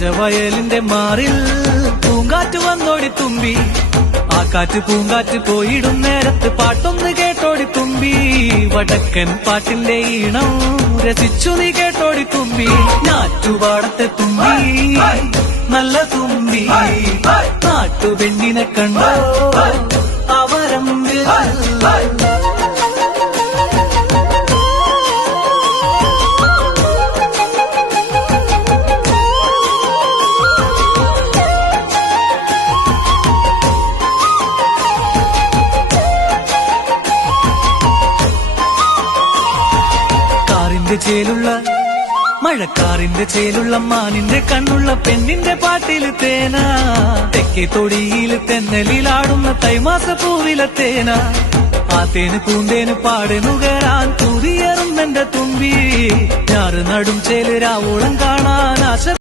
പുഞ്ചവയലിന്റെ മാറിൽ പൂങ്കാറ്റ് വന്നോടി തുമ്പി. ആ കാറ്റ് പൂങ്കാറ്റ് പോയിടും നേരത്ത് പാട്ടൊന്ന് കേട്ടോടി തുമ്പി. വടക്കൻ പാട്ടിന്റെ ഈണം രസിച്ചു നീ കേട്ടോടി തുമ്പി. ഞാറ്റുപാടത്തെ തുമ്പി നല്ല തുമ്പി, നാട്ടുപെണ്ണിനെ കണ്ടോ അവരം ചേലുള്ള മഴക്കാറിന്റെ ചേലുള്ള മാനിന്റെ കണ്ണുള്ള പെണ്ണിന്റെ പാട്ടില് തേന. തെക്കേ തൊടിയില് തെന്നലിലാടുന്ന തൈമാസ പൂവിലെ തേന. ആ തേന് പൂന്തേന് പാടെ നുകരാൻ കുറിയറും എന്റെ തുമ്പി. ഞാറ് നടും ചേല് രാവോളം കാണാൻ ആശ